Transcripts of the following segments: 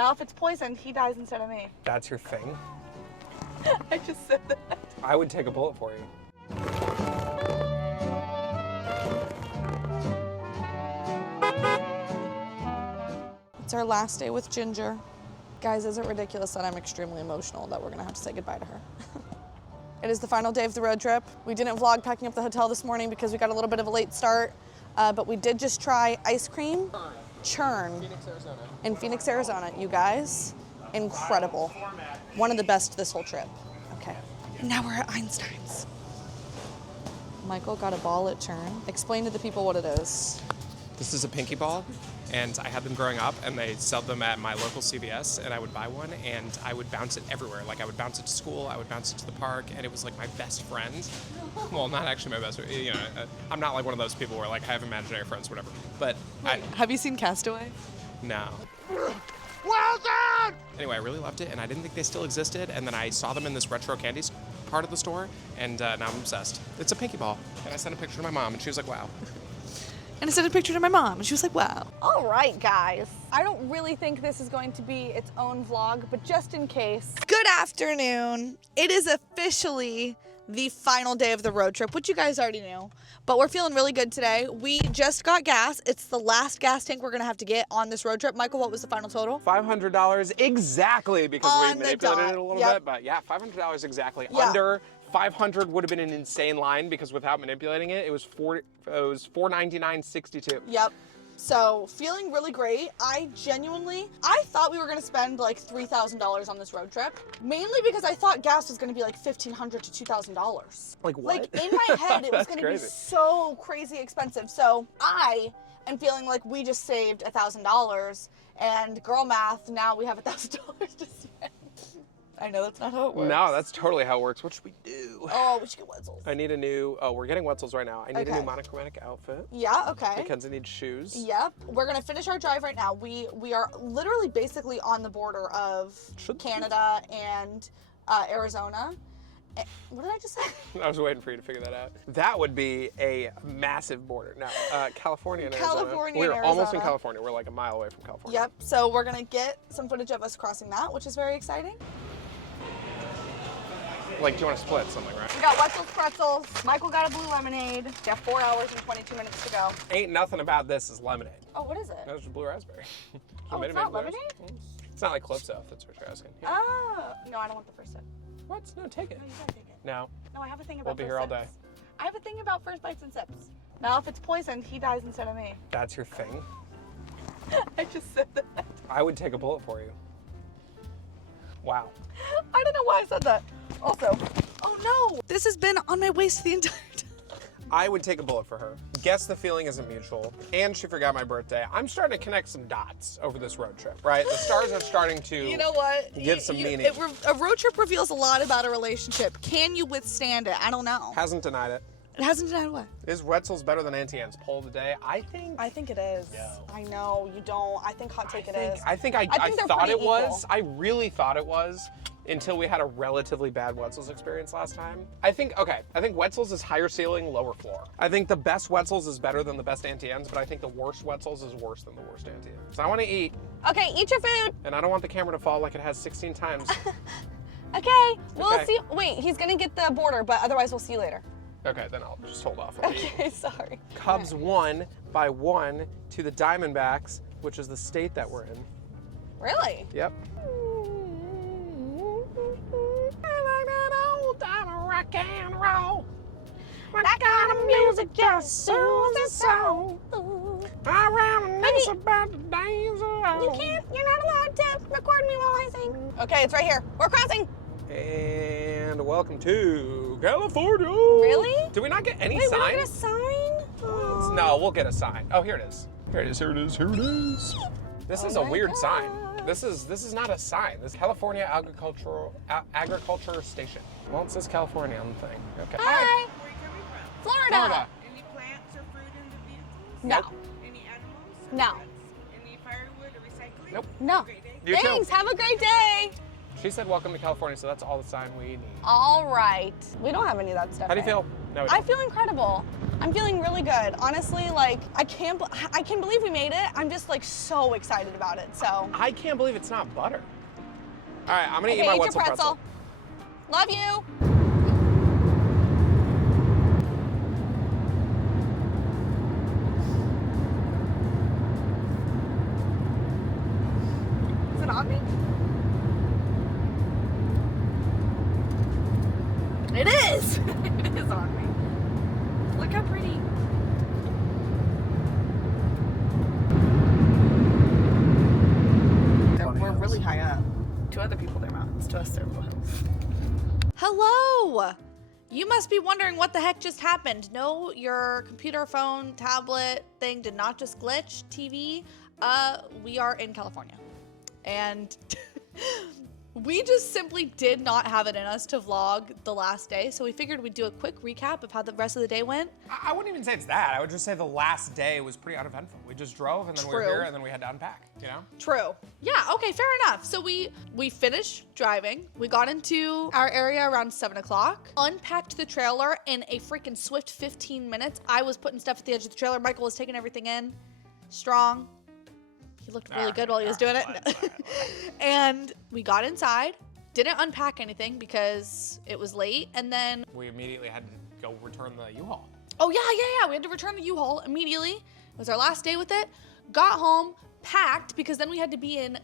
Now, if it's poisoned, he dies instead of me. That's your thing? I just said that. I would take a bullet for you. It's our last day with Ginger. Guys, is it ridiculous that I'm extremely emotional that we're gonna have to say goodbye to her? It is the final day of the road trip. We didn't vlog packing up the hotel this morning because we got a little bit of a late start, but we did just try ice cream churn in Phoenix, Arizona. You guys, incredible. One of the best this whole trip. Okay, now we're at Einstein's. Michael got a ball at Churn. Explain to the people what it is. This is a pinky ball, and I had them growing up, and they sell them at my local CVS, and I would buy one, and I would bounce it everywhere. Like, I would bounce it to school, I would bounce it to the park, and it was like my best friend. Well, not actually my best friend, you know, I'm not like one of those people where like I have imaginary friends, whatever, but Have you seen Castaway? No. Well done! Anyway, I really loved it, and I didn't think they still existed, and then I saw them in this retro candy part of the store, and now I'm obsessed. It's a pinky ball, and I sent a picture to my mom, and she was like, wow. And I sent a picture to my mom, and she was like, wow. All right, guys. I don't really think this is going to be its own vlog, but just in case. Good afternoon. It is officially the final day of the road trip, which you guys already knew, but we're feeling really good today. We just got gas. It's the last gas tank we're gonna have to get on this road trip. Michael, what was the final total? $500 exactly, because On we the manipulated dot. it a little Yep. bit, but yeah, $500 exactly. Yeah. Under 500 would have been an insane line, because without manipulating it, it was $499.62. Yep. So feeling really great. I thought we were gonna spend like $3,000 on this road trip, mainly because I thought gas was gonna be like $1,500 to $2,000. Like what? Like in my head, it was gonna be so crazy expensive. So I am feeling like we just saved $1,000, and girl math, now we have $1,000 to spend. I know that's not how it works. No, that's totally how it works. What should we do? Oh, we should get Wetzels. I need a new, we're getting Wetzels right now. I need a new monochromatic outfit. Yeah, okay. Mackenzie needs shoes. Yep. We're gonna finish our drive right now. We are literally basically on the border of Canada and Arizona. What did I just say? I was waiting for you to figure that out. That would be a massive border. No, California and Arizona. California We're and almost in Arizona. California. We're like a mile away from California. Yep. So we're gonna get some footage of us crossing that, which is very exciting. Like, do you want to split something, right? We got Wetzel's pretzels. Michael got a blue lemonade. We got 4 hours and 22 minutes to go. Ain't nothing about this is lemonade. Oh, what is it? That was blue raspberry. Oh, it's not lemonade? It's not like Calypso, if that's what you're asking. Yeah. Oh, no, I don't want the first sip. What? No, take it. No, you gotta take it. No. No, I have a thing about We'll be here all day. I have a thing about first bites and sips. Now, if it's poisoned, he dies instead of me. That's your thing? I just said that. I would take a bullet for you. Wow. I don't know why I said that. Also, oh no, this has been on my waist the entire time. I would take a bullet for her. Guess the feeling isn't mutual, and she forgot my birthday. I'm starting to connect some dots over this road trip, right? The stars are starting to You know what? give some meaning. A road trip reveals a lot about a relationship. Can you withstand it? I don't know. Hasn't denied it. It hasn't denied what? Is Wetzel's better than Auntie Anne's poll today? I think it is. No. I know, you don't. I think hot take it is. I think I they're thought pretty it was. equal. I really thought it was until we had a relatively bad Wetzel's experience last time. I think Wetzel's is higher ceiling, lower floor. I think the best Wetzel's is better than the best Auntie Anne's, but I think the worst Wetzel's is worse than the worst Auntie Anne's. So I want to eat. Okay, eat your food. And I don't want the camera to fall like it has 16 times. Okay, we'll see. Wait, he's gonna get the border, but otherwise we'll see you later. Okay, then I'll just hold off. Okay, sorry. Cubs won by 1 to the Diamondbacks, which is the state that we're in. Really? Yep. Rock and roll. That kind of music just soothes the soul. About the days of You're not allowed to record me while I sing. Okay, it's right here. We're crossing. And welcome to California. Really? Did we not get any Wait, sign? we don't get a sign? Oh. No, we'll get a sign. Oh, here it is. Here it is. Here it is. Here it is. This is a weird sign. This is not a sign. This is California Agriculture Station. Well, it says California on the thing. Okay. Hi. Where are you coming from? Florida. Any plants or fruit in the vehicles? No. Any animals? No. Any firewood or recycling? Nope. No. Great day. You too. Thanks. Have a great day. She said welcome to California, so that's all the sign we need. All right. We don't have any of that stuff. How do you feel? No, we I don't. feel incredible. I'm feeling really good. Honestly, like, I can't believe we made it. I'm just like so excited about it, so. I can't believe it's not butter. All right, I'm gonna eat Okay, my eat your Wetzel pretzel. Love you. Is it on me? It is. It is on me. Look how pretty. We're really high up. To other people, they're mountains. To us, they're little hills. Hello! You must be wondering what the heck just happened. No, your computer, phone, tablet thing did not just glitch. TV. We are in California. And we just simply did not have it in us to vlog the last day, so we figured we'd do a quick recap of how the rest of the day went. I wouldn't even say it's that. I would just say the last day was pretty uneventful. We just drove and then we were here and then we had to unpack, you know? True. Yeah, okay, fair enough. So we finished driving. We got into our area around 7 o'clock, unpacked the trailer in a freaking swift 15 minutes. I was putting stuff at the edge of the trailer. Michael was taking everything in. Strong. He looked really good while he was doing it. And we got inside, didn't unpack anything because it was late, and then We immediately had to go return the U-Haul. oh yeah, we had to return the U-Haul immediately. It was our last day with it. Got home, packed, because then we had to be in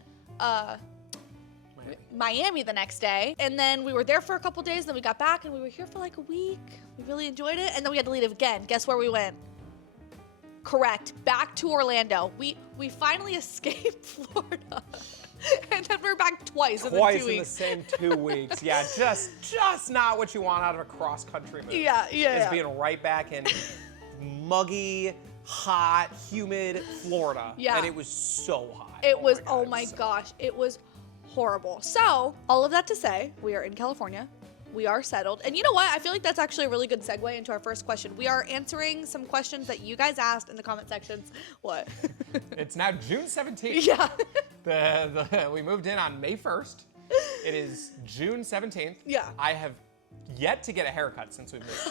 Miami the next day, and then we were there for a couple days, then we got back and we were here for like a week. We really enjoyed it, and then we had to leave again. Guess where we went? Correct, back to Orlando. We finally escaped Florida. And then we're back twice in the 2 weeks. Twice in the same 2 weeks. Yeah, just not what you want out of a cross-country move. Yeah. Is being right back in muggy, hot, humid Florida. Yeah. And it was so hot. It was, my God, oh my gosh, it was horrible. So, all of that to say, we are in California. We are settled. And you know what? I feel like that's actually a really good segue into our first question. We are answering some questions that you guys asked in the comment sections. What? It's now June 17th. Yeah. We moved in on May 1st. It is June 17th. Yeah. I have yet to get a haircut since we moved.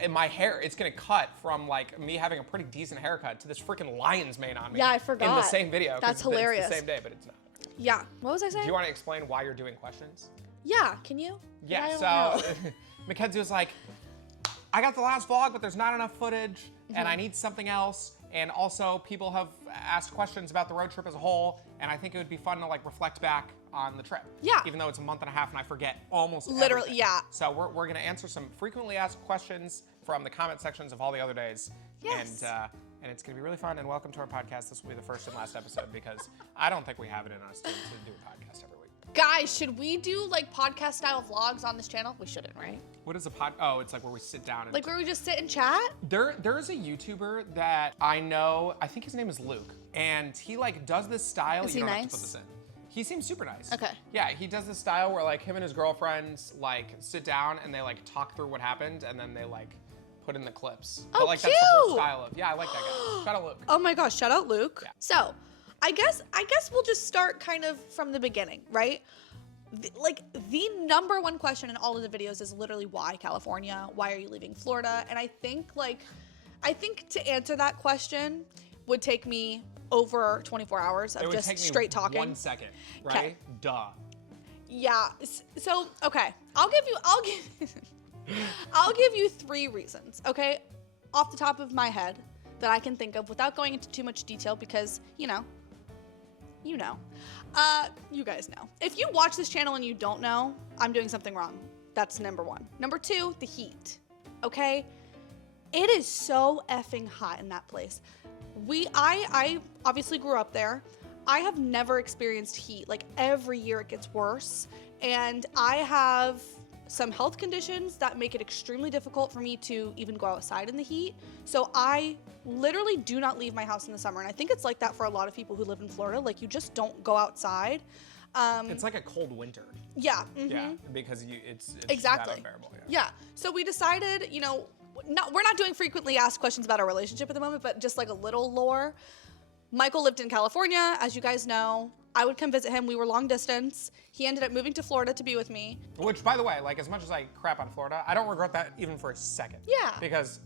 In my hair, it's gonna cut from like me having a pretty decent haircut to this freaking lion's mane on me. Yeah, I forgot. In the same video. 'Cause That's hilarious. It's the same day, but it's not. Yeah. What was I saying? Do you want to explain why you're doing questions? Yeah, can you? Yeah, I don't so know. Mackenzie was like, I got the last vlog, but there's not enough footage, and I need something else. And also, people have asked questions about the road trip as a whole, and I think it would be fun to like reflect back on the trip. Yeah. Even though it's a month and a half and I forget almost Literally, everything. yeah. So we're gonna answer some frequently asked questions from the comment sections of all the other days. Yes. And it's gonna be really fun, and welcome to our podcast. This will be the first and last episode because I don't think we have it in us to do a podcast every week. Guys, should we do like podcast style vlogs on this channel? We shouldn't, right? What is a pod? Oh, it's like where we sit down and Like where we just sit and chat? There's a YouTuber that I know, I think his name is Luke, and he like does this style. Is you he don't have nice? to put this in. He seems super nice. Okay. Yeah, he does this style where like him and his girlfriends like sit down and they like talk through what happened and then they like put in the clips. Oh, but like that's the whole cute. style of, yeah, I like that guy. Shout out Luke. Oh my gosh, shout out Luke. Yeah. So, I guess we'll just start kind of from the beginning, right? The number one question in all of the videos is literally why California? Why are you leaving Florida? And I think to answer that question would take me over 24 hours It of would just take me straight talking. 1 second, right? 'Kay. Duh. Yeah. So, okay. I'll give you 3 reasons, okay? Off the top of my head that I can think of without going into too much detail because, you guys know. If you watch this channel and you don't know, I'm doing something wrong. That's number 1. Number 2, the heat, okay? It is so effing hot in that place. I obviously grew up there. I have never experienced heat. Like every year it gets worse. And I have some health conditions that make it extremely difficult for me to even go outside in the heat. So I literally do not leave my house in the summer. And I think it's like that for a lot of people who live in Florida. Like you just don't go outside. It's like a cold winter. Yeah. Yeah, because it's Exactly. that unbearable. Yeah. So we decided, we're not doing frequently asked questions about our relationship at the moment, but just like a little lore. Michael lived in California, as you guys know. I would come visit him. We were long distance. He ended up moving to Florida to be with me. Which, by the way, like as much as I crap on Florida, I don't regret that even for a second. Yeah. Because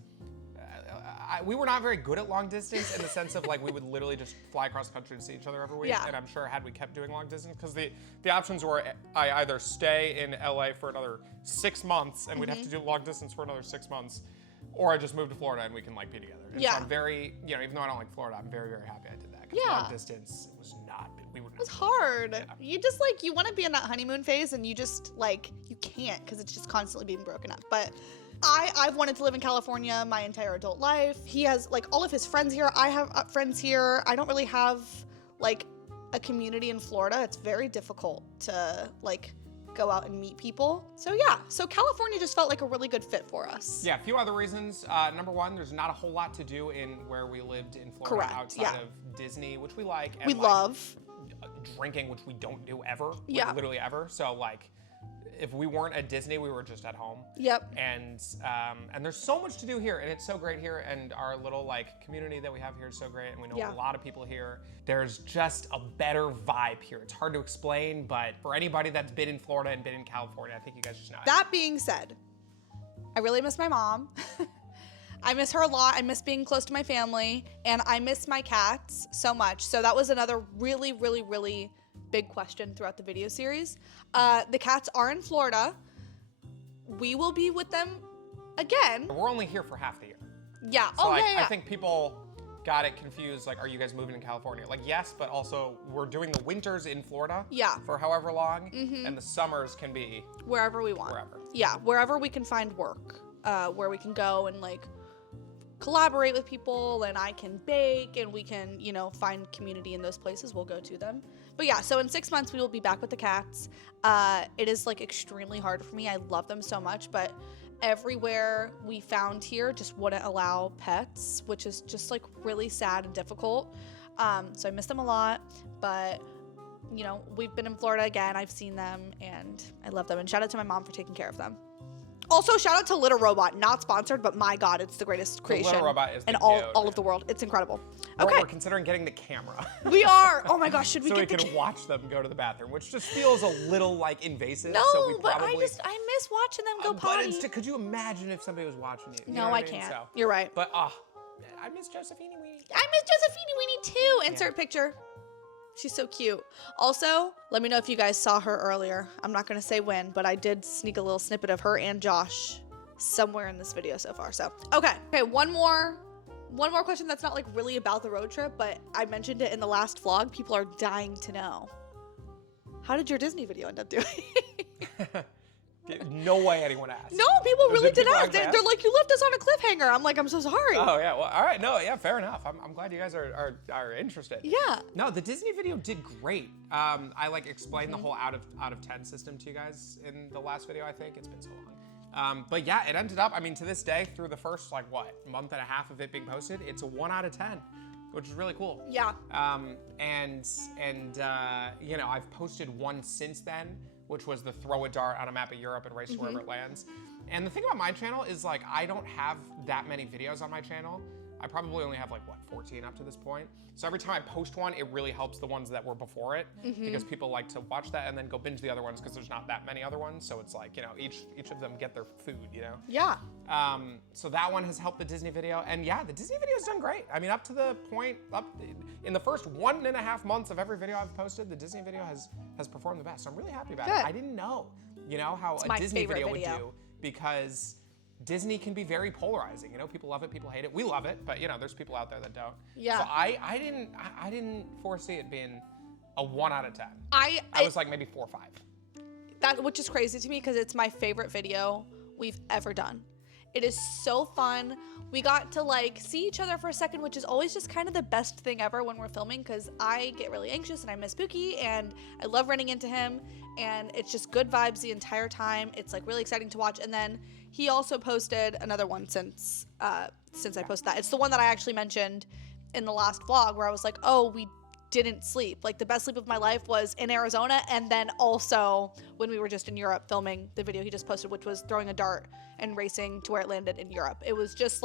we were not very good at long distance in the sense of like we would literally just fly across the country to see each other every week. Yeah. And I'm sure had we kept doing long distance, because the options were I either stay in LA for another 6 months and we'd have to do long distance for another 6 months, or I just move to Florida and we can like be together. And Yeah. so I'm very, even though I don't like Florida, I'm very, very happy I did that. 'Cause Yeah. long distance was not, we would not. It's hard. You just like, you want to be in that honeymoon phase and you just like, you can't because it's just constantly being broken up. But I've wanted to live in California my entire adult life. He has like all of his friends here. I have friends here. I don't really have like a community in Florida. It's very difficult to like go out and meet people. So yeah, so California just felt like a really good fit for us. Yeah, a few other reasons. Number one, there's not a whole lot to do in where we lived in Florida Correct, outside yeah. of Disney, which we like. And We like, love. drinking, which we don't do ever. Like, Yeah. literally ever. So like, if we weren't at Disney, we were just at home. Yep. And there's so much to do here, and it's so great here, and our little like community that we have here is so great, and we know Yeah. a lot of people here. There's just a better vibe here. It's hard to explain, but for anybody that's been in Florida and been in California, I think you guys just know it. That being said, I really miss my mom. I miss her a lot. I miss being close to my family, and I miss my cats so much. So that was another really, really, really big question throughout the video series. The cats are in Florida. We will be with them again. We're only here for half the year. Yeah. So like, yeah. I think people got it confused. Like, are you guys moving to California? Like, yes, but also we're doing the winters in Florida. Yeah. For however long, and the summers can be Wherever we want. wherever. Yeah, wherever we can find work, where we can go and like collaborate with people, and I can bake, and we can, find community in those places. We'll go to them. But yeah, so in 6 months we will be back with the cats. It is like extremely hard for me. I love them so much, but everywhere we found here just wouldn't allow pets, which is just like really sad and difficult. So I miss them a lot, but we've been in Florida again. I've seen them and I love them. And shout out to my mom for taking care of them. Also, shout out to Little Robot, not sponsored, but my God, it's the greatest creation Little Robot is in the all goat. of the world. It's incredible. We're- Okay, We're considering getting the camera. we are. Oh my gosh, should we so we get the can watch them go to the bathroom, which just feels a little like invasive. No, so we but probably, I miss watching them go But potty. could you imagine if somebody was watching you? You No, know what I mean? can't. So- You're right. But I miss Josephine Weenie. I miss Josephine Weenie too. Insert picture. She's so cute. Also, let me know if you guys saw her earlier. I'm not gonna say when, but I did sneak a little snippet of her and Josh somewhere in this video so far. So, okay, one more question that's not like really about the road trip, but I mentioned it in the last vlog. People are dying to know. How did your Disney video end up doing? No way anyone asked. No, people really did people ask. actually They're like, you left us on a cliffhanger. I'm like, I'm so sorry. Oh yeah, well, all right, no, yeah, fair enough. I'm glad you guys are interested. Yeah. No, the Disney video did great. I like explained Mm-hmm. the whole out of 10 system to you guys in the last video. I think it's been so long. But yeah, it ended up. I mean, to this day, through the first month and a half of it being posted, it's a 1 out of 10, which is really cool. Yeah. I've posted one since then, which was the throw a dart on a map of Europe and race to wherever it lands. And the thing about my channel is like, I don't have that many videos on my channel. I probably only have 14 up to this point. So every time I post one, it really helps the ones that were before it because people like to watch that and then go binge the other ones because there's not that many other ones. So it's like, each of them get their food, Yeah. So that one has helped the Disney video. And yeah, the Disney video's done great. I mean, up to the point, in the first 1.5 months of every video I've posted, the Disney video has performed the best. So I'm really happy about it. Good. I didn't know, how my a Disney favorite video would video. do because Disney can be very polarizing. People love it, people hate it. We love it, but there's people out there that don't. Yeah. So I didn't foresee it being a 1 out of 10. I was like maybe 4 or 5. That, which is crazy to me because it's my favorite video we've ever done. It is so fun. We got to see each other for a second, which is always just kind of the best thing ever when we're filming because I get really anxious and I miss Pookie and I love running into him and it's just good vibes the entire time. It's really exciting to watch. And then he also posted another one since I posted that. It's the one that I actually mentioned in the last vlog where I was like, oh, we didn't sleep. The best sleep of my life was in Arizona and then also when we were just in Europe filming the video he just posted, which was throwing a dart and racing to where it landed in Europe. It was just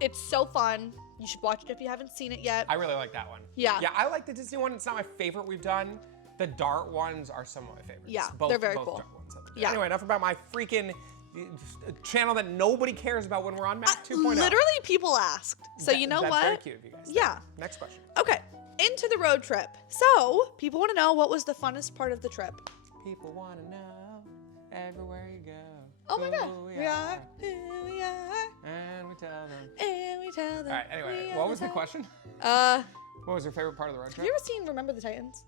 it's so fun. You should watch it if you haven't seen it yet. I really like that one. Yeah. Yeah, I like the Disney one. It's not my favorite we've done. The Dart ones are some of my favorites. Yeah, both, they're very both cool. Dart ones. Yeah. Anyway, enough about my freaking channel that nobody cares about when we're on Mac 2.0. Literally, people asked. So you know That's what? very cute of you guys. Yeah. Next question. Okay, into the road trip. So people want to know, what was the funnest part of the trip? People want to know everywhere you go. Oh my God. who We are who we are. And we tell them. And we tell them. All right, anyway, we what are was the question? Have What was your favorite part of the road trip? you ever seen Remember the Titans?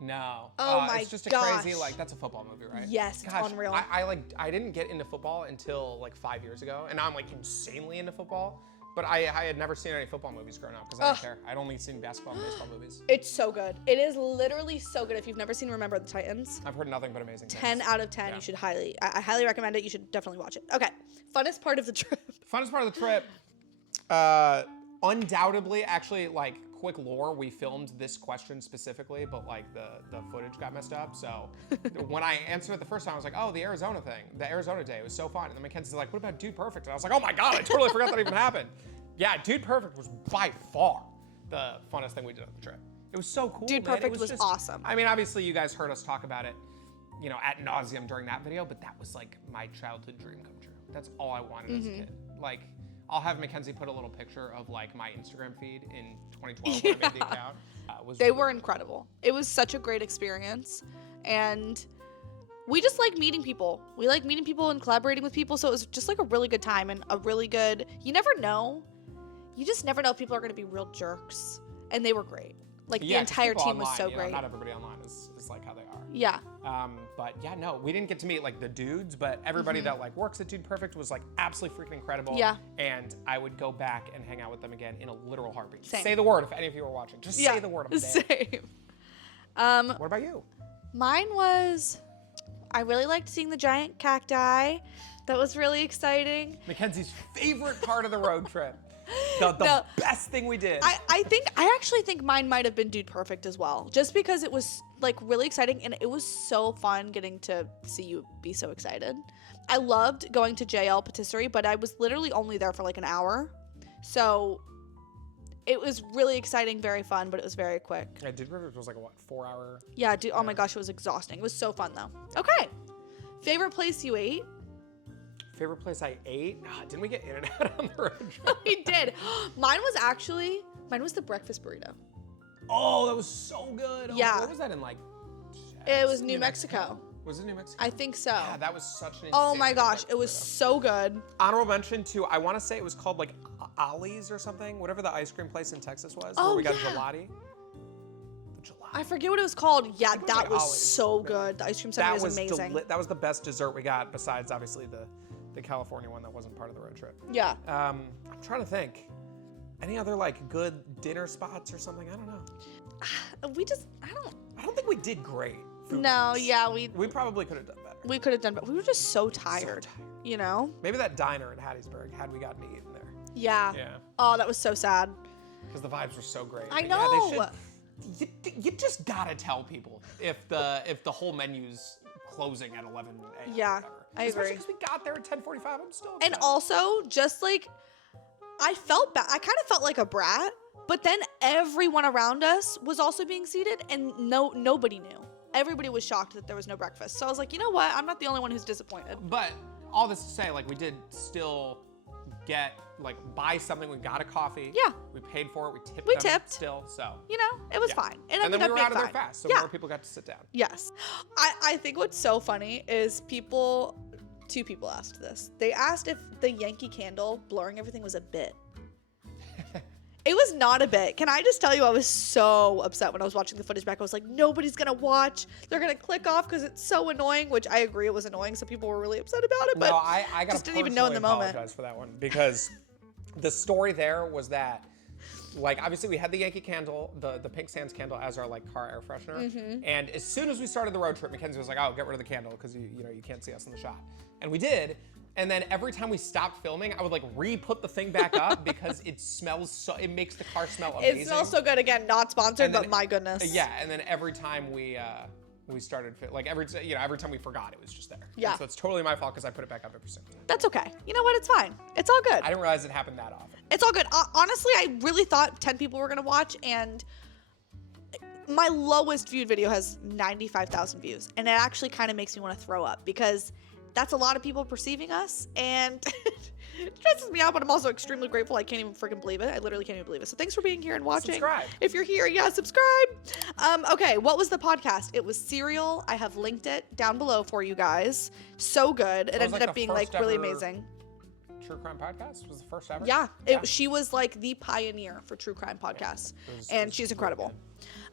No. Oh my It's just a gosh. crazy, like, that's a football movie, right? Yes, it's unreal. I didn't get into football until like 5 years ago, and now I'm like insanely into football. But I had never seen any football movies growing up because I didn't care. I'd only seen basketball and baseball movies. It's so good. It is literally so good. If you've never seen Remember the Titans, I've heard nothing but amazing 10 things. out of 10. Yeah. You should I highly recommend it. You should definitely watch it. Okay, funnest part of the trip. Funnest part of the trip, undoubtedly, actually, like, quick lore, we filmed this question specifically, but like the footage got messed up. So when I answered it the first time, I was like, oh, the Arizona thing, the Arizona day, it was so fun. And then Mackenzie's like, what about Dude Perfect? And I was like, oh my God, I totally forgot that even happened. Yeah, Dude Perfect was by far the funnest thing we did on the trip. It was so cool. Dude man. Perfect It was just awesome. I mean, obviously you guys heard us talk about it, you know, ad nauseum during that video, but that was like my childhood dream come true. That's all I wanted as a kid. Like, I'll have Mackenzie put a little picture of like my Instagram feed in 2012 when I made the account. They were incredible. It was such a great experience. And we just like meeting people. We like meeting people and collaborating with people. So it was just like a really good time and a really good, you never know. You just never know if people are going to be real jerks. And they were great. Like the 'cause entire people team was online, so you know, great. not everybody online is like how they are. Yeah. But yeah, no, we didn't get to meet like the dudes, but everybody that like works at Dude Perfect was like absolutely freaking incredible. Yeah. And I would go back and hang out with them again in a literal heartbeat. Same. Say the word if any of you are watching. Just say the word. I'm there. Same. What about you? Mine was, I really liked seeing the giant cacti. That was really exciting. Mackenzie's favorite part of the road trip. The best thing we did. I actually think mine might have been Dude Perfect as well, just because it was like really exciting and it was so fun getting to see you be so excited. I loved going to JL Patisserie, but I was literally only there for like an hour. So it was really exciting, very fun, but it was very quick. Yeah, Dude Perfect was like a what, 4 hour? Yeah, dude, oh my gosh, it was exhausting. It was so fun though. Okay. Favorite place you ate? Favorite place I ate? Didn't we get in and out on the road trip? We did. Mine was the breakfast burrito. Oh, that was so good. Oh, Yeah. What was that in like? It was New Mexico. Was it New Mexico? I think so. Yeah, that was such an Oh insane my gosh, breakfast it was burrito. so good. Honorable mention to, I want to say it was called like Ollie's or something, whatever the ice cream place in Texas was, Oh, where we got yeah. gelati. The gelati. I forget what it was called. Yeah, it was that like was Ollie's. so good. The ice cream sundae was amazing. That was the best dessert we got, besides obviously the California one that wasn't part of the road trip. Yeah. I'm trying to think. Any other like good dinner spots or something? I don't know. I don't think we did great. No, yeah, we probably could have done better. could have done, but we were just so tired. You know? Maybe that diner in Hattiesburg, had we gotten to eat in there. Yeah. Yeah. Oh, that was so sad. Because the vibes were so great. I But know. Yeah, they should, you just gotta tell people if the whole menu's closing at 11 a.m. Yeah, or whatever. I Especially agree. because we got there at 10:45. I'm still And upset. also, just like, I felt bad. I kind of felt like a brat, but then everyone around us was also being seated, and nobody knew. Everybody was shocked that there was no breakfast. So I was like, you know what? I'm not the only one who's disappointed. But all this to say, like, we did still buy something. We got a coffee. Yeah. We paid for it. We tipped We them tipped. still. So. You know, it was Yeah. fine. It And ended then we up were being out of there fine. fast, so Yeah. more people got to sit down. Yes. I think what's so funny is two people asked this. They asked if the Yankee Candle blurring everything was a bit. It was not a bit. Can I just tell you, I was so upset when I was watching the footage back. I was like, nobody's going to watch. They're going to click off because it's so annoying, which I agree it was annoying. So people were really upset about it. But No, I got just to didn't even know in the moment. apologize for that one because the story there was that, like, obviously we had the Yankee Candle, the Pink Sands candle as our like car air freshener, Mm-hmm. and as soon as we started the road trip, Mackenzie was like, "Oh, get rid of the candle because you can't see us in the shot," and we did. And then every time we stopped filming, I would like re-put the thing back up because it makes the car smell amazing. It smells so good. Again, not sponsored, And then- but my goodness. Yeah, and then every time we we started, like every time we forgot, it was just there. Yeah. And so it's totally my fault because I put it back up every single time. That's okay. You know what? It's fine. It's all good. I didn't realize it happened that often. It's all good. Honestly, I really thought 10 people were gonna watch, and my lowest viewed video has 95,000 views, and it actually kind of makes me want to throw up because that's a lot of people perceiving us, and it stresses me out, but I'm also extremely grateful. I can't even freaking believe it. I literally can't even believe it. So thanks for being here and watching. Subscribe. If you're here, yeah, subscribe. Okay, what was the podcast? It was Serial. I have linked it down below for you guys. So good. It ended up being like really amazing. True crime podcast was the first ever. Yeah, she was like the pioneer for true crime podcasts, and she's incredible.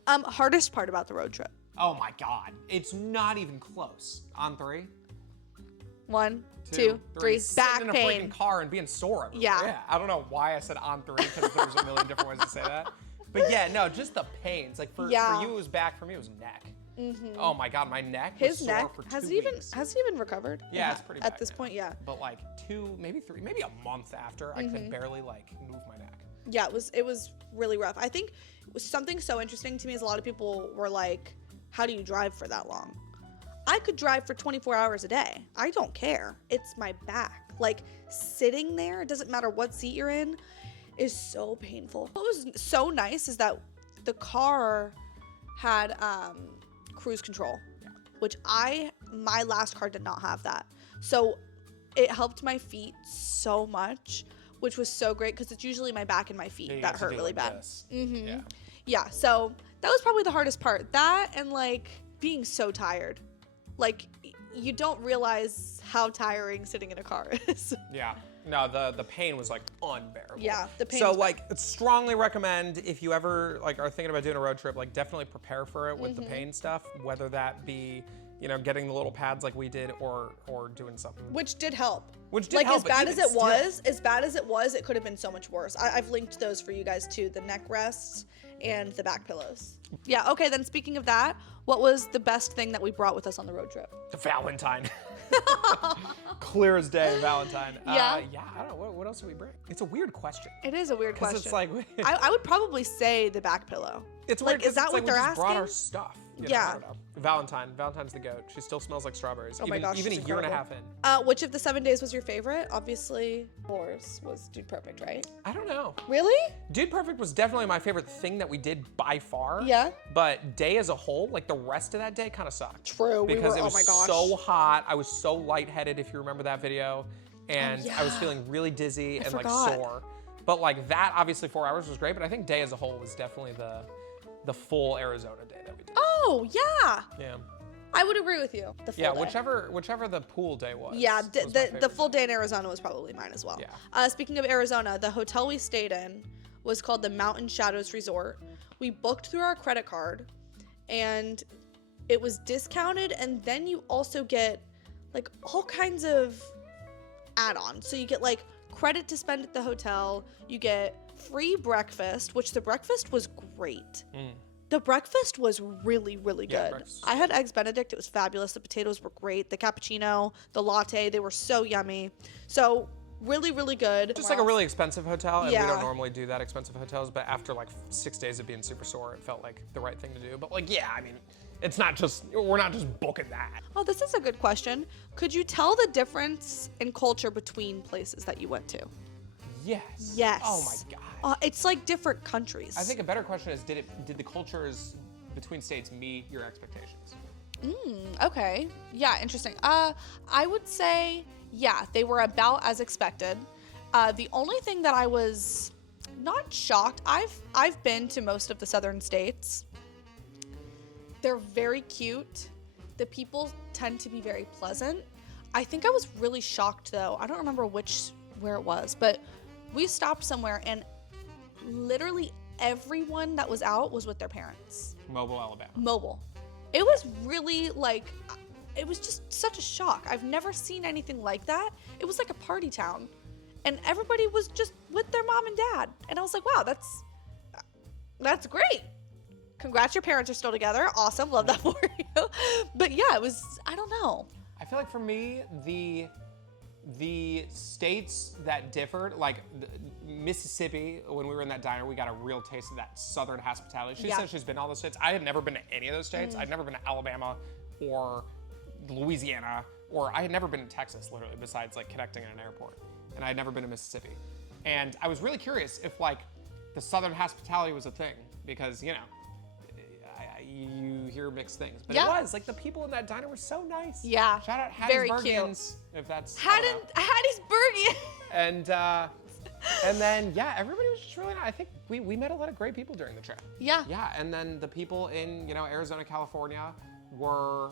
Hardest part about the road trip. Oh my God, it's not even close. On 3. 1, 2, 3. Back Sitting in a pain. freaking car and being sore everywhere. Yeah. I don't know why I said on 3 because there's a million different ways to say that. But yeah, no, just the pains. Like for you, it was back. For me, it was neck. Oh my God, my neck was sore for 2 weeks. Has he even recovered? Yeah, it's pretty bad at this point. Yeah. But like 2, maybe 3, maybe a month after, I could barely like move my neck. Yeah, it was really rough. I think something so interesting to me is a lot of people were like, "How do you drive for that long?" I could drive for 24 hours a day. I don't care. It's my back. Like sitting there, it doesn't matter what seat you're in, is so painful. What was so nice is that the car had cruise control, which my last car did not have that. So it helped my feet so much, which was so great because it's usually my back and my feet that hurt really bad. Yeah, so that was probably the hardest part. That and like being so tired. Like you don't realize how tiring sitting in a car is. Yeah. No, the pain was like unbearable. Yeah, the pain. So was like, strongly recommend if you ever like are thinking about doing a road trip, like definitely prepare for it with the pain stuff, whether that be getting the little pads like we did, or doing something. Which did help. Which did like help. as bad as it was, it could have been so much worse. I've linked those for you guys too, the neck rests and the back pillows. Yeah. Okay. Then speaking of that, what was the best thing that we brought with us on the road trip? The Valentine. Clear as day, Valentine. Yeah. I don't know. What else do we bring? It's a weird question. It is a weird question. It's like I would probably say the back pillow. It's like, weird, is that it's what like they're we just asking? brought our stuff. Yeah. I don't know. Valentine's the goat. She still smells like strawberries. Oh my gosh, even a she's year and a incredible. half in. Which of the 7 days was your favorite? Obviously, yours was Dude Perfect, right? I don't know. Really? Dude Perfect was definitely my favorite thing that we did by far. Yeah. But day as a whole, like the rest of that day kind of sucked. True. Because it oh was my gosh. so hot. I was so lightheaded, if you remember that video. And yeah. I was feeling really dizzy and forgot. like sore. But like that, obviously 4 hours was great, but I think day as a whole was definitely the full Arizona day that we did. Oh, yeah. Yeah. I would agree with you. The full day. Whichever the pool day was. Yeah, was my favorite the full day. day in Arizona was probably mine as well. Yeah. Speaking of Arizona, the hotel we stayed in was called the Mountain Shadows Resort. We booked through our credit card, and it was discounted, and then you also get like all kinds of add-ons. So you get like credit to spend at the hotel, you get free breakfast, which the breakfast was great. The breakfast was really, really good. Breakfast. I had eggs Benedict. It was fabulous. The potatoes were great. The cappuccino, the latte, they were so yummy. So really, really good. Just like a really expensive hotel, and Yeah. we don't normally do that expensive hotels, but after like 6 days of being super sore, it felt like the right thing to do. But like, yeah, I mean, we're not just booking that. Oh, this is a good question. Could you tell the difference in culture between places that you went to? Yes. Yes. Oh my God. It's like different countries. I think a better question is, did the cultures between states meet your expectations? Okay. Yeah, interesting. I would say, yeah, they were about as expected. The only thing that I was not shocked, I've been to most of the southern states. They're very cute. The people tend to be very pleasant. I think I was really shocked though. I don't remember where it was, but we stopped somewhere and literally everyone that was out was with their parents. Mobile, Alabama. Mobile. It was really like, it was just such a shock. I've never seen anything like that. It was like a party town, and everybody was just with their mom and dad. And I was like, wow, that's great. Congrats, your parents are still together. Awesome, love that for you. But yeah, it was, I don't know. I feel like for me, the states that differed, like Mississippi, when we were in that diner, we got a real taste of that Southern hospitality. She Yeah. said she's been to all those states. I had never been to any of those states. I'd never been to Alabama or Louisiana, or I had never been to Texas, literally, besides like connecting in an airport. And I had never been to Mississippi. And I was really curious if like the Southern hospitality was a thing, because, you know, you hear mixed things. But Yeah. it was, like, the people in that diner were so nice. Yeah. Shout out Hattie's Very cute. Bergens, if that's... I don't know. Hattie's Bergen. And then, yeah, everybody was just really nice. I think we met a lot of great people during the trip. Yeah. Yeah, and then the people in, you know, Arizona, California were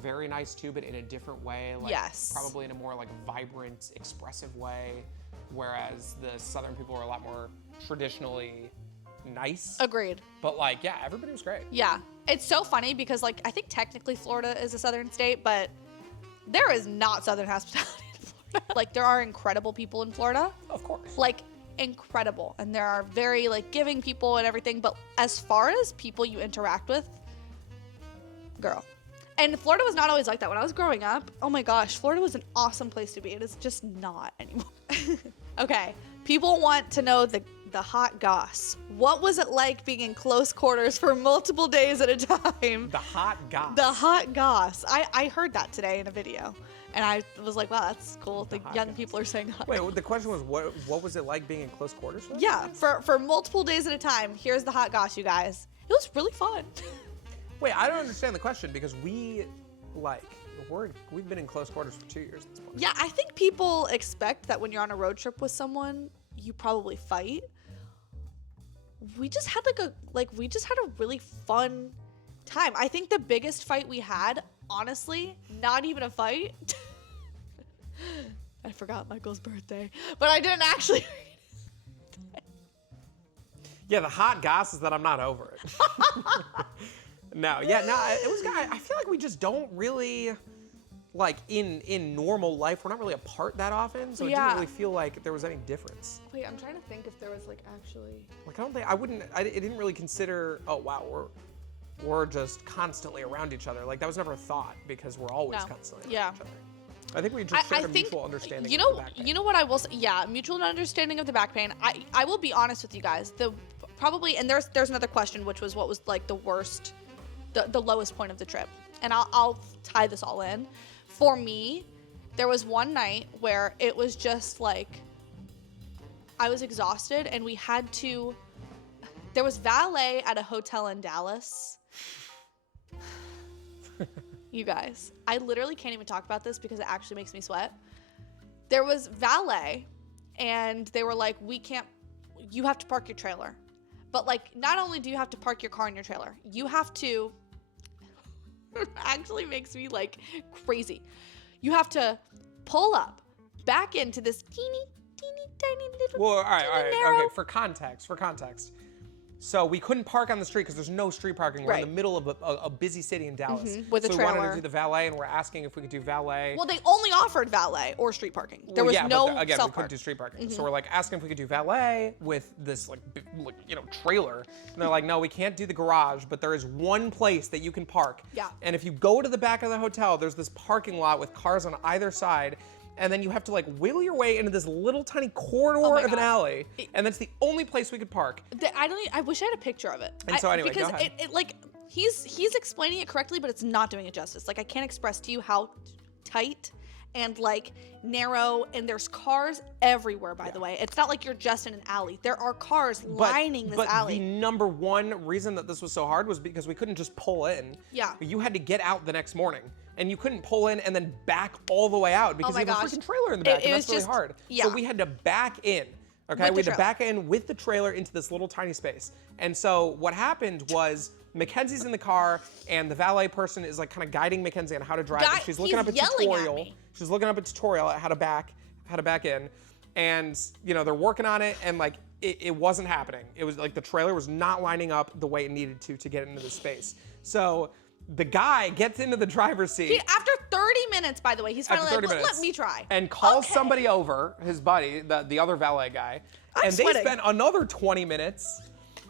very nice too, but in a different way. Like, Yes. probably in a more like vibrant, expressive way. Whereas the Southern people were a lot more traditionally nice. Agreed. But like, yeah, everybody was great. Yeah. It's so funny because like, I think technically Florida is a southern state, but there is not southern hospitality in Florida. Like, there are incredible people in Florida. Of course. Like, incredible. And there are very like giving people and everything. But as far as people you interact with, girl. And Florida was not always like that. When I was growing up, oh my gosh, Florida was an awesome place to be. It is just not anymore. Okay, people want to know the hot goss. What was it like being in close quarters for multiple days at a time? The hot goss. The hot goss. I heard that today in a video. And I was like, wow, that's cool. The hot young goss. people are saying hot Wait, goss. the question was, what was it like being in close quarters for them? Yeah, for multiple days at a time. Here's the hot goss, you guys. It was really fun. Wait, I don't understand the question, because we've been in close quarters for 2 years at this point. Yeah, I think people expect that when you're on a road trip with someone, you probably fight. We just had we just had a really fun time. I think the biggest fight we had, honestly, not even a fight. I forgot Michael's birthday, but I didn't actually. Yeah, the hot goss is that I'm not over it. No, it was. I feel like we just don't really, like, in normal life, we're not really apart that often, so it Yeah. didn't really feel like there was any difference. Wait, I'm trying to think if there was like actually. Like, I didn't really consider, oh wow, we're just constantly around each other. Like, that was never a thought, because we're always No. constantly Yeah. around each other. I think we just shared a mutual understanding you of know, the back pain. you know what I will say? Yeah, mutual understanding of the back pain. I will be honest with you guys. Probably, and there's another question, which was what was like the worst, the lowest point of the trip. And I'll tie this all in. For me, there was one night where it was just like, I was exhausted and there was valet at a hotel in Dallas. You guys, I literally can't even talk about this because it actually makes me sweat. There was valet and they were like, you have to park your trailer. But like, not only do you have to park your car in your trailer, you have to, it actually makes me like crazy. You have to pull up back into this teeny tiny little, Well, all right, narrow. okay, for context. So we couldn't park on the street because there's no street parking. We're in Right. the middle of a busy city in Dallas. With a so we wanted trailer. to do the valet, and we're asking if we could do valet. Well, they only offered valet or street parking. There was yeah, no but again, we self couldn't park. do street parking. So we're like asking if we could do valet with this trailer. And they're like, no, we can't do the garage, but there is one place that you can park. Yeah. And if you go to the back of the hotel, there's this parking lot with cars on either side. And then you have to like wiggle your way into this little tiny corridor my of an God. alley. And that's the only place we could park. I wish I had a picture of it. And so anyway, because go ahead. it like he's explaining it correctly, but it's not doing it justice. Like, I can't express to you how tight and like narrow, and there's cars everywhere, by the way. It's not like you're just in an alley. There are cars lining this alley. The number one reason that this was so hard was because we couldn't just pull in. Yeah. You had to get out the next morning. And you couldn't pull in and then back all the way out because my you have gosh. a freaking trailer in the back, It and was that's really just- hard. yeah. So we had to back in. Okay, With we the had to trailer. back in with the trailer into this little tiny space. And so what happened was Mackenzie's in the car, and the valet person is like kind of guiding Mackenzie on how to drive. And she's looking up a he's yelling at tutorial. me. She's looking up a tutorial at how to back in. And they're working on it, and like it wasn't happening. It was like the trailer was not lining up the way it needed to get into the space. So the guy gets into the driver's seat. After 30 minutes, by the way, he's finally After like, 30 minutes. let me try. And calls Okay. somebody over, his buddy, the other valet guy. And they sweating. spent another 20 minutes.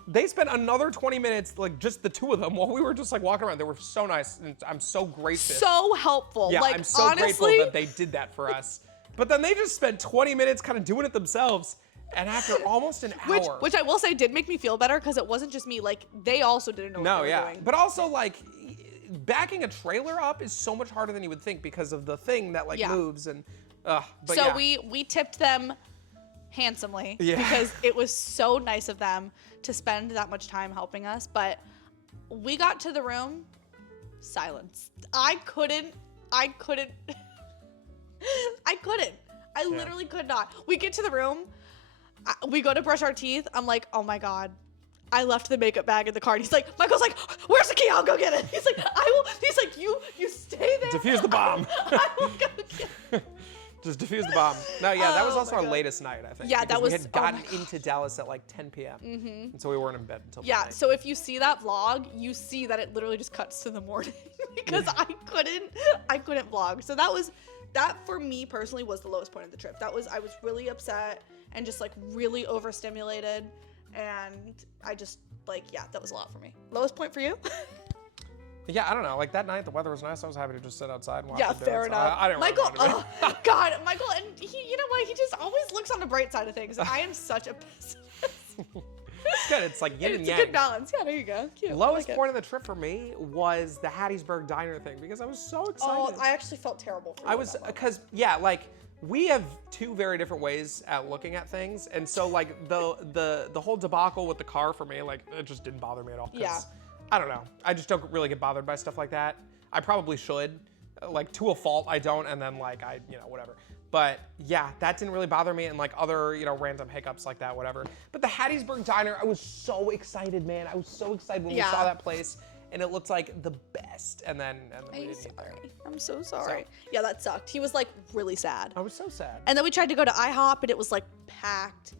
They spent another 20 minutes, like just the two of them, while we were just like walking around. They were so nice, and I'm so gracious. So helpful. Yeah, like, I'm so honestly, grateful that they did that for us. But then they just spent 20 minutes kind of doing it themselves. And after almost an hour. Which I will say did make me feel better because it wasn't just me. Like, they also didn't know what they were doing. But also, like, backing a trailer up is so much harder than you would think because of the thing that, like, moves. And, but so we tipped them handsomely because it was so nice of them to spend that much time helping us. But we got to the room, silence. I couldn't. I literally could not. We get to the room. We go to brush our teeth. I'm like, oh my God, I left the makeup bag in the car. And he's like, Michael's like, where's the key? I'll go get it. He's like, he's like, you stay there. Defuse the bomb. I will go get it. Just defuse the bomb. No, that was also our latest night, I think. Yeah, that was. We had gotten into Dallas at like 10 p.m. And so we weren't in bed until midnight. So if you see that vlog, you see that it literally just cuts to the morning because I couldn't vlog. So that for me personally was the lowest point of the trip. I was really upset and just like really overstimulated, and I just that was a lot for me. Lowest point for you? Yeah, I don't know. Like that night, the weather was nice. I was happy to just sit outside and watch Yeah, the fair dudes. enough. I didn't Michael, really God, Michael, and he, you know what? He just always looks on the bright side of things. And I am such a pessimist. It's good. It's like yin and yang. It's a good balance. Yeah, there you go. Cute. Lowest point of the trip for me was the Hattiesburg Diner thing because I was so excited. Oh, I actually felt terrible for you. Because like we have two very different ways at looking at things, and so like the whole debacle with the car for me, like it just didn't bother me at all. Yeah. I don't know. I just don't really get bothered by stuff like that. I probably should, like to a fault. I don't, and then like whatever. But yeah, that didn't really bother me, and like other random hiccups like that, whatever. But the Hattiesburg Diner, I was so excited, man. I was so excited when we saw that place, and it looked like the best. And then we didn't eat there. I'm so sorry. Yeah, that sucked. He was like really sad. I was so sad. And then we tried to go to IHOP, and it was like packed.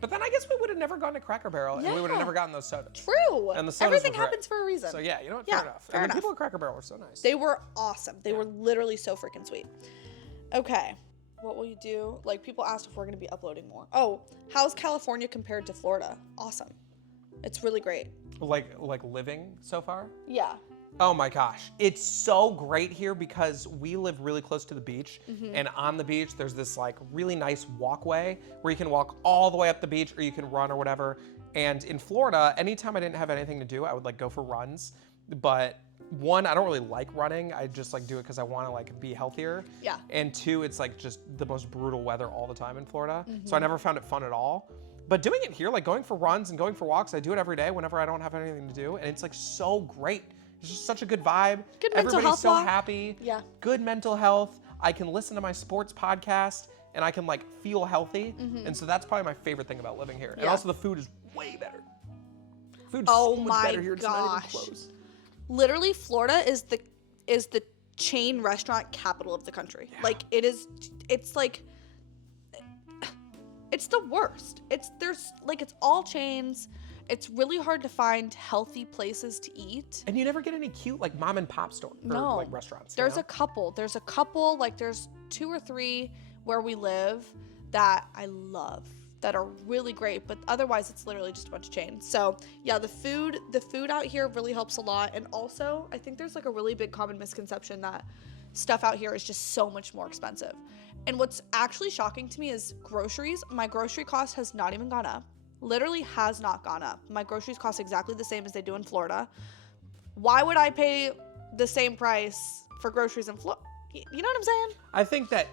But then I guess we would have never gone to Cracker Barrel, and we would have never gotten those sodas. True. And the sodas Everything were great. happens for a reason. So yeah, you know what? Fair enough. Fair and enough. the people at Cracker Barrel were so nice. They were awesome. They were literally so freaking sweet. Okay. What will you do? Like, people asked if we're going to be uploading more. Oh, how's California compared to Florida? Awesome. It's really great. Like living so far? Yeah. Oh my gosh. It's so great here because we live really close to the beach, and on the beach there's this like really nice walkway where you can walk all the way up the beach or you can run or whatever. And in Florida, anytime I didn't have anything to do, I would like go for runs. But one, I don't really like running. I just like do it because I want to like be healthier. Yeah. And two, it's like just the most brutal weather all the time in Florida. So I never found it fun at all. But doing it here, like going for runs and going for walks, I do it every day whenever I don't have anything to do. And it's like so great. It's just such a good vibe. Good mental Everybody's health so walk. happy. Yeah. Good mental health. I can listen to my sports podcast and I can like feel healthy. And so that's probably my favorite thing about living here. And Yeah. also the food is way better. Food's so much better here. It's not even close. Literally, Florida is the chain restaurant capital of the country. Yeah. Like it's the worst. It's all chains. It's really hard to find healthy places to eat. And you never get any cute like mom and pop store or No. like restaurants. There's a couple, like there's 2 or 3 where we live that I love, that are really great, but otherwise it's literally just a bunch of chains. So yeah, the food out here really helps a lot. And also I think there's like a really big common misconception that stuff out here is just so much more expensive. And what's actually shocking to me is groceries. My grocery cost has not even gone up. Literally has not gone up. My groceries cost exactly the same as they do in Florida. Why would I pay the same price for groceries in Florida? You know what I'm saying? I think that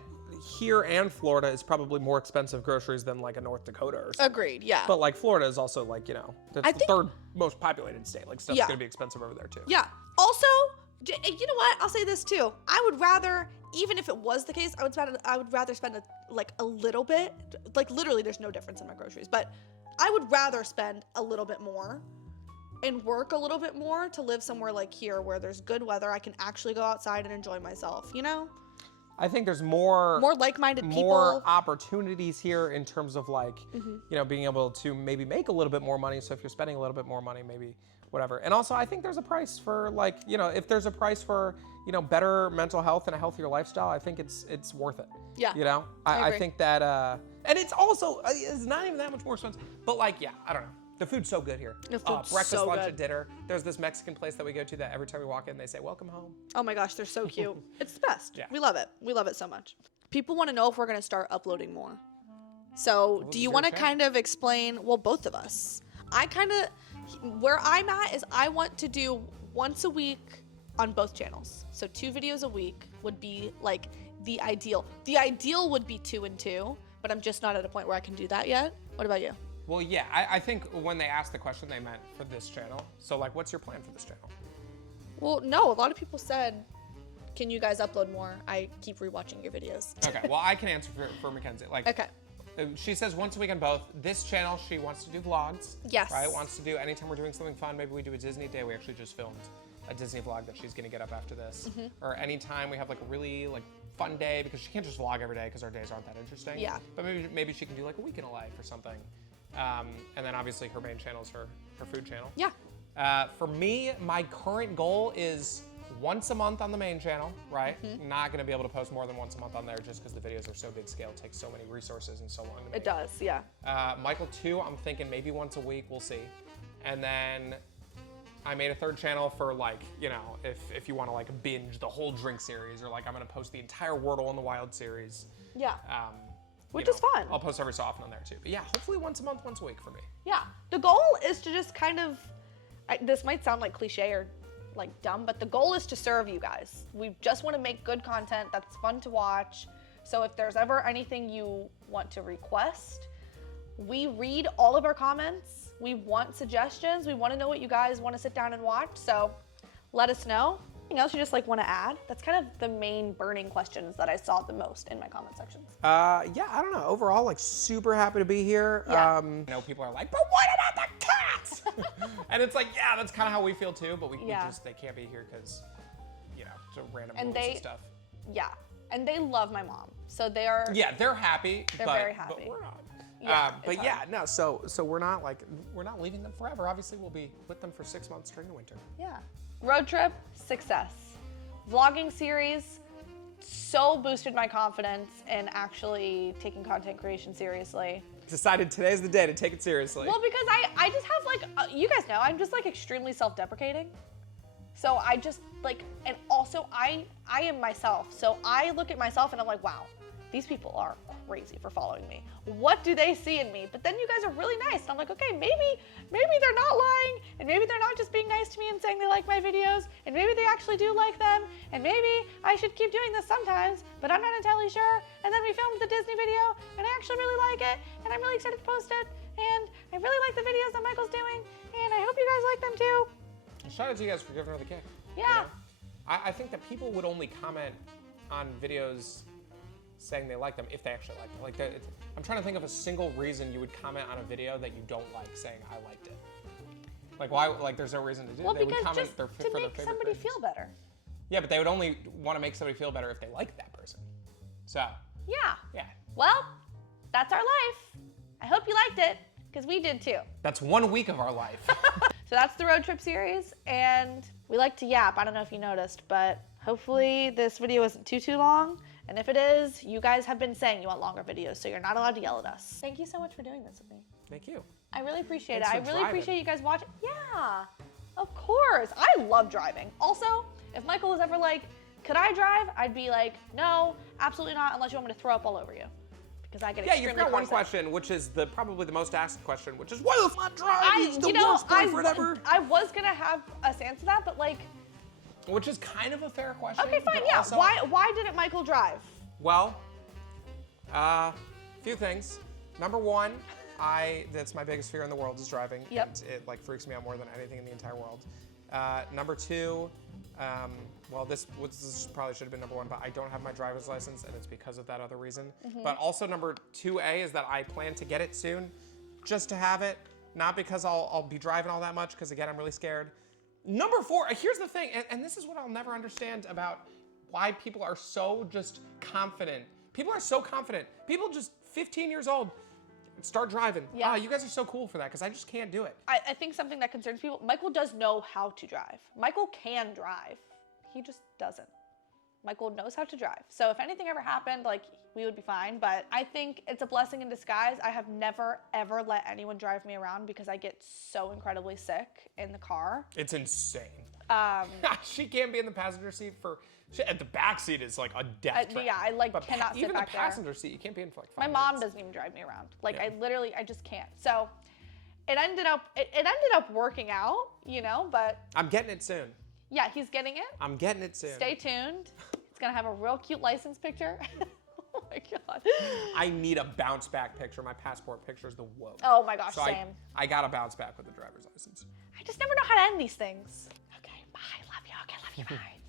here and Florida is probably more expensive groceries than like a North Dakota or something. Agreed, yeah. But like Florida is also like, that's the third most populated state. Like stuff's gonna be expensive over there too. Yeah. Also, you know what? I'll say this too. I would rather, even if it was the case, I would rather spend a little bit, like literally there's no difference in my groceries, but I would rather spend a little bit more and work a little bit more to live somewhere like here where there's good weather. I can actually go outside and enjoy myself, I think there's more like-minded people. More opportunities here in terms of like, being able to maybe make a little bit more money. So if you're spending a little bit more money, maybe whatever. And also I think there's a price for like, if there's a price for, better mental health and a healthier lifestyle, I think it's worth it. Yeah. I think that, and it's also, it's not even that much more expensive, but like, yeah, I don't know. The food's so good here. The food's breakfast, so lunch, good. and dinner. There's this Mexican place that we go to that every time we walk in, they say, welcome home. Oh my gosh, they're so cute. It's the best. Yeah. We love it. We love it so much. People want to know if we're going to start uploading more. So do is you your want to channel? kind of explain, well, both of us. Where I'm at is I want to do once a week on both channels. So 2 videos a week would be like the ideal. The ideal would be 2 and 2, but I'm just not at a point where I can do that yet. What about you? Well, yeah, I think when they asked the question, they meant for this channel. So, like, what's your plan for this channel? Well, no, a lot of people said, can you guys upload more? I keep rewatching your videos. Okay, well, I can answer for Mackenzie. Like, Okay. She says once a week on both. This channel, she wants to do vlogs. Yes. Right? Wants to do, anytime we're doing something fun, maybe we do a Disney day. We actually just filmed a Disney vlog that she's gonna get up after this. Or anytime we have like a really like fun day, because she can't just vlog every day because our days aren't that interesting. Yeah. But maybe she can do like a week in a life or something. And then obviously her main channel is her food channel. Yeah. For me, my current goal is once a month on the main channel, right? Not gonna be able to post more than once a month on there just because the videos are so big scale, it takes so many resources and so long to make. It does, yeah. Michael 2, I'm thinking maybe once a week, we'll see. And then I made a 3rd channel for like, you know, if you wanna like binge the whole drink series, or like I'm gonna post the entire Wordle in the Wild series. Yeah. Which You is know, fun. I'll post every so often on there too. But yeah, hopefully once a month, once a week for me. Yeah. The goal is to just kind of, this might sound like cliche or like dumb, but the goal is to serve you guys. We just want to make good content that's fun to watch. So if there's ever anything you want to request, we read all of our comments. We want suggestions. We want to know what you guys want to sit down and watch. So let us know. Anything else you just like want to add? That's kind of the main burning questions that I saw the most in my comment sections. Yeah, I don't know. Overall, like super happy to be here. Yeah. I know people are like, but what about the cats? And it's like, yeah, that's kind of how we feel too. But we just, they can't be here because, you know, just random rules and stuff. Yeah, and they love my mom, so they are. Yeah, they're happy. They're very happy. But we're not. Yeah, but it's yeah, hard. no. So we're not leaving them forever. Obviously, we'll be with them for 6 months during the winter. Yeah. Road trip, success. Vlogging series, so boosted my confidence in actually taking content creation seriously. Decided today's the day to take it seriously. Well, because I just have like, you guys know, I'm just like extremely self-deprecating. So I just like, and also I am myself. So I look at myself and I'm like, wow, these people are crazy for following me. What do they see in me? But then you guys are really nice. And I'm like, okay, maybe they're not lying, and maybe they're not just being nice to me and saying they like my videos, and maybe they actually do like them, and maybe I should keep doing this sometimes, but I'm not entirely sure. And then we filmed the Disney video, and I actually really like it, and I'm really excited to post it, and I really like the videos that Michael's doing, and I hope you guys like them too. Shout out to you guys for giving her the kick. Yeah. You know? I think that people would only comment on videos saying they like them if they actually like them. Like, I'm trying to think of a single reason you would comment on a video that you don't like saying I liked it. Like why? Like there's no reason to do. Well, They would because comment just their, to for their make favorite somebody creators. feel better. Yeah, but they would only want to make somebody feel better if they liked that person. So Yeah. yeah, Well, that's our life. I hope you liked it, because we did too. that's 1 week of our life. So that's the road trip series, and we like to yap. I don't know if you noticed, but hopefully this video isn't too long. And if it is, you guys have been saying you want longer videos, so you're not allowed to yell at us. Thank you so much for doing this with me. Thank you. I really appreciate Thanks it. I for really driving. appreciate you guys watching. Yeah, of course. I love driving. Also, if Michael was ever like, could I drive? I'd be like, no, absolutely not, unless you want me to throw up all over you. Because I get Yeah, extremely you've got one carsick. question, which is probably the most asked question, which is why the fuck drive? He's the worst boyfriend ever. I was gonna have us answer that, but like, Which is kind of a fair question. okay, fine, but yeah. also- Why didn't Michael drive? Well, few things. Number one, that's my biggest fear in the world is driving. Yep. And it like freaks me out more than anything in the entire world. Number two, well, this probably should have been number one, but I don't have my driver's license, and it's because of that other reason. But also number 2A is that I plan to get it soon, just to have it, not because I'll be driving all that much, because again, I'm really scared. Number 4, here's the thing, and this is what I'll never understand about why people are so just confident. People are so confident. People just 15 years old start driving. Yeah. You guys are so cool for that, because I just can't do it. I think something that concerns people, Michael does know how to drive. Michael can drive. He just doesn't. Michael knows how to drive. So if anything ever happened, like, we would be fine. But I think it's a blessing in disguise. I have never, ever let anyone drive me around because I get so incredibly sick in the car. It's insane. She can't be in the passenger seat at the back seat is like a death trap. Yeah, I like cannot sit even back the there. passenger seat, you can't be in for like 5 My minutes. mom doesn't even drive me around. Like, Yeah. I just can't. So it ended up working out, you know, but I'm getting it soon. yeah, he's getting it. I'm getting it soon. Stay tuned. It's gonna have a real cute license picture. Oh my God. I need a bounce back picture. My passport picture is the woe. Oh my gosh, So same. I gotta bounce back with the driver's license. I just never know how to end these things. Okay, bye. Love you. Okay, love you. Bye.